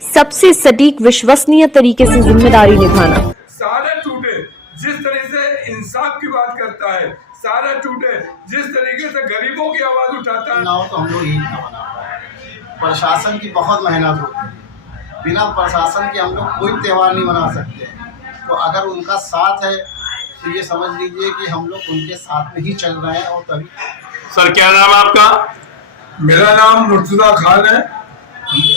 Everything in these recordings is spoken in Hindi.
सबसे सटीक विश्वसनीय तरीके से जिम्मेदारी निभाना। सारा टूटे जिस तरह से इंसाफ की बात करता है, सारा टूटे जिस तरीके से गरीबों की आवाज उठाता है। तो हम लोग ईद का मनाते हैं। प्रशासन की बहुत मेहनत होती है, बिना प्रशासन के हम लोग कोई त्यौहार नहीं मना सकते। तो अगर उनका साथ है तो ये समझ लीजिए कि हम लोग उनके साथ में ही चल रहे हैं। और तभी सर क्या नाम है आपका? मेरा नाम मुर्तजा खान है,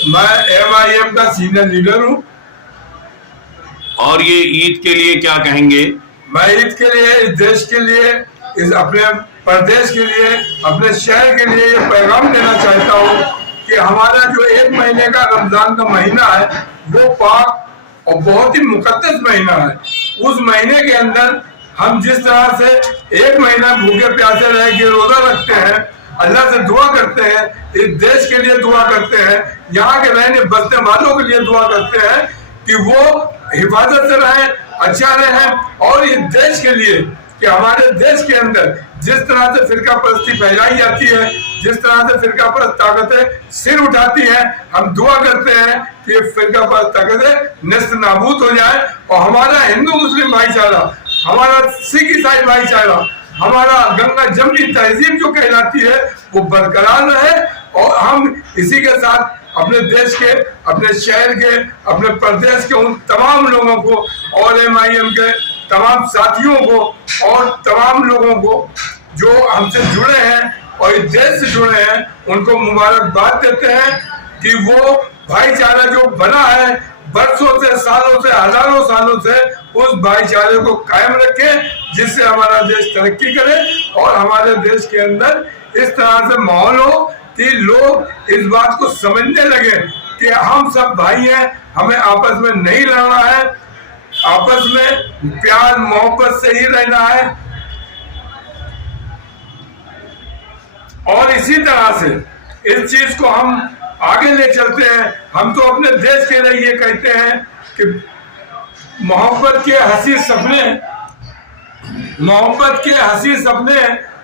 मैं MIM का सीनियर लीडर हूँ। और ये ईद के लिए क्या कहेंगे? मैं ईद के लिए, इस देश के लिए, इस अपने प्रदेश के लिए, अपने शहर के लिए ये पैगाम देना चाहता हूँ कि हमारा जो 1 महीने का रमजान का महीना है वो पाक और बहुत ही मुकद्दस महीना है। उस महीने के अंदर हम जिस तरह से 1 महीना भूखे प्यासे रह के रोजा रखते हैं, अल्लाह से दुआ करते हैं, इस देश के लिए दुआ करते हैं, यहाँ के रहने बसने वालों के लिए दुआ करते हैं कि वो हिफाजत से रहें, अच्छा रहें। और इस देश के लिए कि हमारे देश के अंदर जिस तरह से फिरका परस्ती फैलाई जाती है, जिस तरह से फिरका परस्त ताकतें सिर उठाती हैं, हम दुआ करते हैं कि फिरका परस्त ताकतें नेस्त नाबूद हो जाए और हमारा हिंदू मुस्लिम भाईचारा, हमारा सिख ईसाई भाईचारा, हमारा गंगा जमनी तहजीब जो कहलाती है वो बरकरार रहे। और हम इसी के साथ अपने देश के, अपने शहर के, अपने प्रदेश के उन तमाम लोगों को और MIM के तमाम साथियों को और तमाम लोगों को जो हमसे जुड़े हैं और इस देश से जुड़े हैं, उनको मुबारकबाद देते हैं कि वो भाईचारा जो बना है बरसों से, सालों से, हजारों सालों से, उस भाईचारे को कायम रखे जिससे हमारा देश तरक्की करे और हमारे देश के अंदर इस तरह से माहौल हो कि लोग इस बात को समझने लगे कि हम सब भाई हैं, हमें आपस में नहीं लड़ना है, आपस में प्यार मोहब्बत से ही रहना है। और इसी तरह से इस चीज को हम आगे ले चलते हैं। हम तो अपने देश के लिए ये कहते हैं कि मोहब्बत के हंसी सपने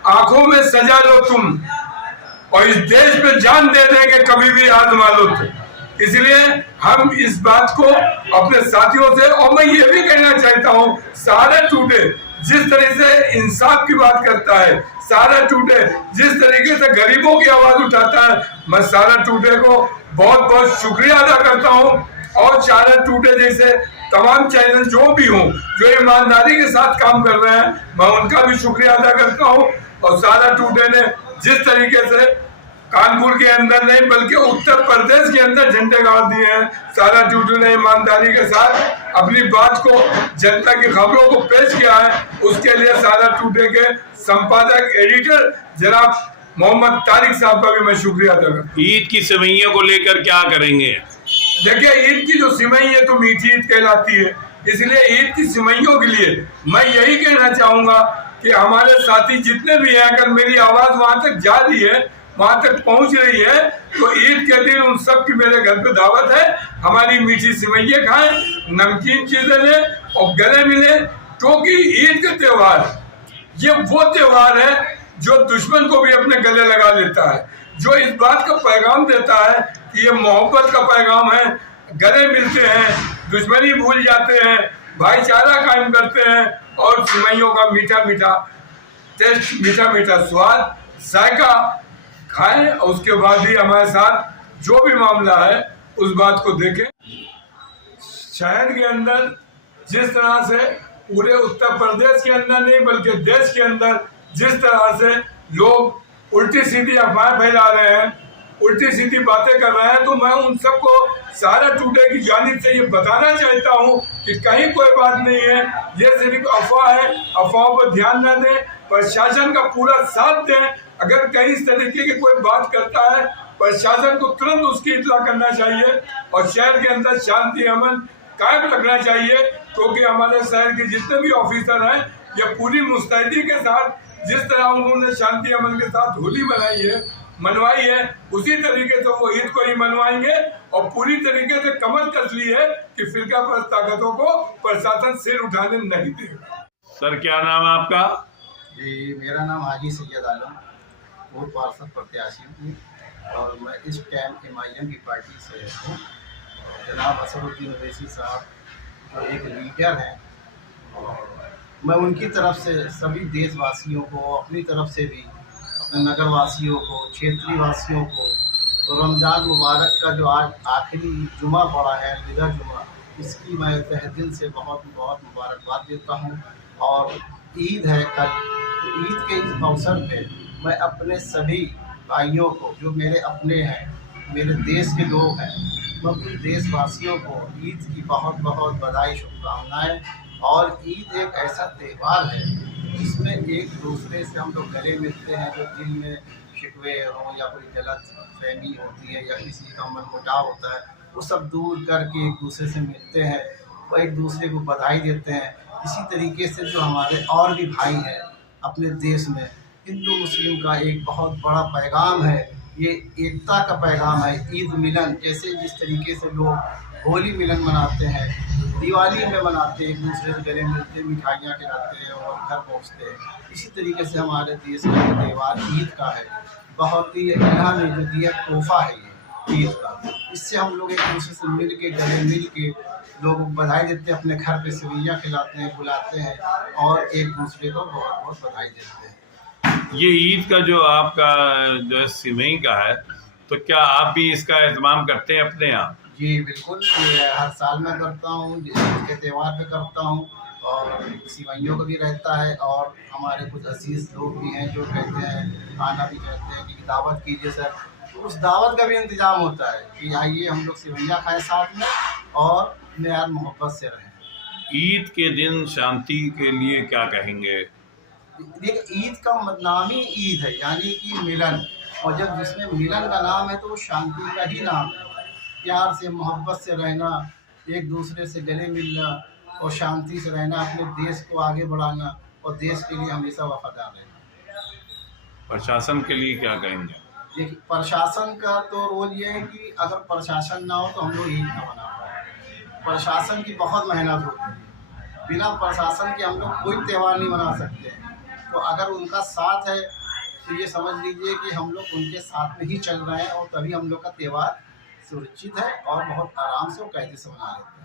आंखों में सजा लो तुम, और इस देश पे जान दे देंगे कभी भी आजमा लो तुम। इसलिए हम इस बात को अपने साथियों से, और मैं ये भी कहना चाहता हूँ, सारे टूटे जिस तरह से इंसाफ की बात करता है, सारा टूटे जिस तरीके से गरीबों की आवाज उठाता है, मैं सारा टूटे को बहुत बहुत शुक्रिया अदा करता हूँ। और सारा टूटे जैसे तमाम चैनल जो भी हों, जो ईमानदारी के साथ काम कर रहे हैं, मैं उनका भी शुक्रिया अदा करता हूँ। और सारा टूटे ने जिस तरीके से कानपुर के अंदर नहीं बल्कि उत्तर प्रदेश के अंदर झंडे गाड़ दिए हैं, सारा टूटू ने ईमानदारी के साथ अपनी बात को, जनता की खबरों को पेश किया है, उसके लिए सारा टूटे के संपादक एडिटर जनाब मोहम्मद तारिक साहब का भी मैं शुक्रिया अदा करता हूँ। ईद की सेवइयों को लेकर क्या करेंगे? देखिए, ईद की जो सिवई है तो मीठी ईद कहलाती है, इसलिए ईद की सिवइयों के लिए मैं यही कहना चाहूंगा कि हमारे साथी जितने भी हैं, अगर मेरी आवाज वहां तक जा रही है, वहां तक पहुंच रही है, तो ईद के दिन उन सब की मेरे घर पे दावत है। हमारी मीठी सिवैया खाएं, नमकीन चीजें लें और गले मिले, क्योंकि ईद का त्योहार ये वो त्योहार है जो दुश्मन को भी अपने गले लगा लेता है, जो इस बात का पैगाम देता है कि ये मोहब्बत का पैगाम है। गले मिलते हैं, दुश्मनी भूल जाते हैं, भाईचारा कायम करते हैं और सिवैयों का मीठा मीठा टेस्ट, मीठा मीठा स्वाद, जायका खाएं और उसके बाद ही हमारे साथ जो भी मामला है उस बात को देखें। शहर के अंदर जिस तरह से, पूरे उत्तर प्रदेश के अंदर नहीं बल्कि देश के अंदर जिस तरह से लोग उल्टी सीधी अफवाह फैला रहे हैं, उल्टी सीधी बातें कर रहे हैं, तो मैं उन सबको सारा टूटे की जानिब से ये बताना चाहता हूँ कि कहीं कोई बात नहीं है, ये सिर्फ अफवाह है। अफवाहों पर ध्यान न दें, प्रशासन का पूरा साथ दें। अगर कहीं इस तरीके की कोई बात करता है, प्रशासन को तुरंत उसकी इत्तला करना चाहिए और शहर के अंदर शांति अमन कायम रखना चाहिए, क्योंकि हमारे शहर के जितने भी ऑफिसर हैं, ये पूरी मुस्तैदी के साथ, जिस तरह उन्होंने शांति अमन के साथ होली मनवाई है, उसी तरीके से वो ईद को ही मनवाएंगे और पूरी तरीके से कमर कस ली है कि फिरका परस्त ताकतों को प्रशासन सिर उठाने नहीं देगा। सर क्या नाम है आपका? जी, मेरा नाम हाजी सैयद आलम, पूर्व पार्षद प्रत्याशी हूँ और मैं इस टाइम MIM की पार्टी से हूँ। जनाब असदुद्दीन ओवैसी साहब जो एक लीडर हैं, और मैं उनकी तरफ से सभी देशवासियों को, अपनी तरफ से भी अपने नगरवासियों को, क्षेत्रीय वासियों को, तो रमज़ान मुबारक का जो आज आखिरी जुमा पड़ा है, अलविदा जुमा, इसकी मैं तहे दिल से बहुत बहुत मुबारकबाद देता हूँ। और ईद है कल, तो ईद के इस अवसर पे मैं अपने सभी भाइयों को, जो मेरे अपने हैं, मेरे देश के लोग हैं, मैं अपने देशवासियों को ईद की बहुत बहुत बधाई, शुभकामनाएँ। और ईद एक ऐसा त्यौहार है जिसमें एक दूसरे से हम लोग गले मिलते हैं, जो दिल में शिकवे हों या कोई गलतफहमी होती है या किसी का मनमुटाव होता है, वो सब दूर करके एक दूसरे से मिलते हैं, वो एक दूसरे को बधाई देते हैं। इसी तरीके से जो हमारे और भी भाई हैं अपने देश में, हिंदू मुस्लिम का एक बहुत बड़ा पैगाम है, ये एकता का पैगाम है। ईद मिलन, जैसे जिस तरीके से लोग होली मिलन मनाते हैं, दिवाली में मनाते हैं, एक दूसरे से गले मिलते हैं, मिठाइयाँ खिलाते हैं और घर पहुँचते हैं, इसी तरीके से हमारे देश का त्यौहार ईद का है। बहुत ही अल्लाह ने जो दिया तोहफ़ा है ये ईद का, इससे हम लोग एक दूसरे से मिल के, गले मिल के लोग बधाई देते हैं, अपने घर पे सेवइयाँ खिलाते हैं, बुलाते हैं और एक दूसरे को बहुत बहुत बधाई देते हैं। ये ईद का जो आपका जो सिवई का है, तो क्या आप भी इसका एहतमाम करते हैं अपने यहाँ? जी बिल्कुल, ये हर साल मैं करता हूँ, ईद के त्यौहार पे करता हूँ, और सिवइयों का भी रहता है। और हमारे कुछ अजीज़ लोग भी हैं जो कहते हैं, आना भी कहते हैं कि दावत कीजिए सर, तो उस दावत का भी इंतज़ाम होता है कि आइए हम लोग सेवइयाँ खाएँ साथ में और प्यार मोहब्बत से रहें। ईद के दिन शांति के लिए क्या कहेंगे? देखिए, ईद का नाम ही ईद है, यानी कि मिलन, और जब जिसमें मिलन का नाम है तो वो शांति का ही नाम है। प्यार से, मोहब्बत से रहना, एक दूसरे से गले मिलना और शांति से रहना, अपने देश को आगे बढ़ाना और देश के लिए हमेशा वफादार रहना। प्रशासन के लिए क्या कहेंगे? देखिए, प्रशासन का तो रोल ये है कि अगर प्रशासन ना हो तो हम लोग ईद ना मना पाए। प्रशासन की बहुत मेहनत होती है, बिना प्रशासन के हम लोग कोई त्यौहार नहीं मना सकते। तो अगर उनका साथ है तो ये समझ लीजिए कि हम लोग उनके साथ में ही चल रहे हैं, और तभी हम लोग का त्यौहार सुरक्षित है और बहुत आराम से और कायदे से मना लेते हैं।